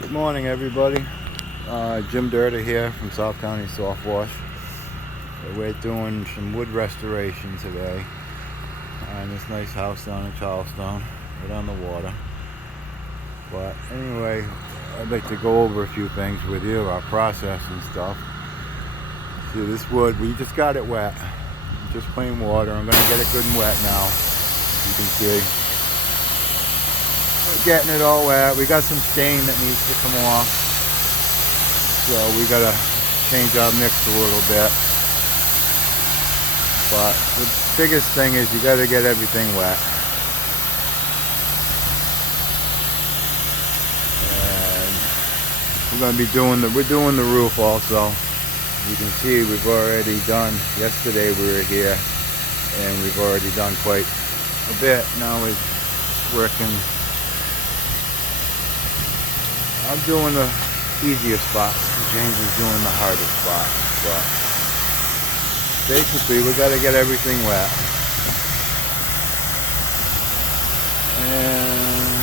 Good morning, everybody. Jim Dirter here from South County Soft Wash. We're doing some wood restoration today on this nice house down in Charlestown, right on the water. But anyway, I'd like to go over a few things with you, our process and stuff. See, this wood, we just got it wet. Just plain water. I'm going to get it good and wet now. You can see. We're getting it all wet. We got some stain that needs to come off. So we got to change our mix a little bit. But the biggest thing is you got to get everything wet. And we're going to be doing the roof also. You can see we've already done, yesterday we were here and we've already done quite a bit. Now we're working. I'm doing the easier spots. James is doing the hardest spots. But basically, we got to get everything wet. And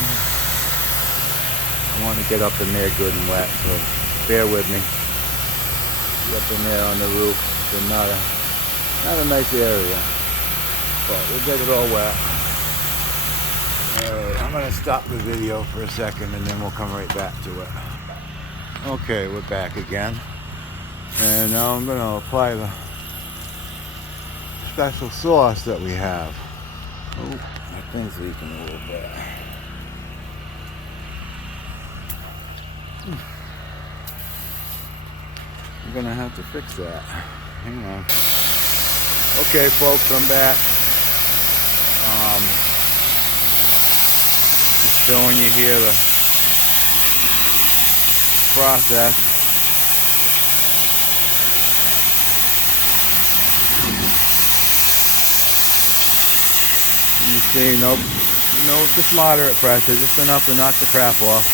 I want to get up in there good and wet, so bear with me. Get up in there on the roof. It's not a nice area, but we'll get it all wet. Alright, I'm going to stop the video for a second and then we'll come right back to it. Okay, we're back again. And now I'm going to apply the special sauce that we have. Oh, my thing's leaking a little bit. I'm going to have to fix that. Hang on. Okay, folks, I'm back. Showing you here the process. You see, no, just moderate pressure, just enough to knock the crap off.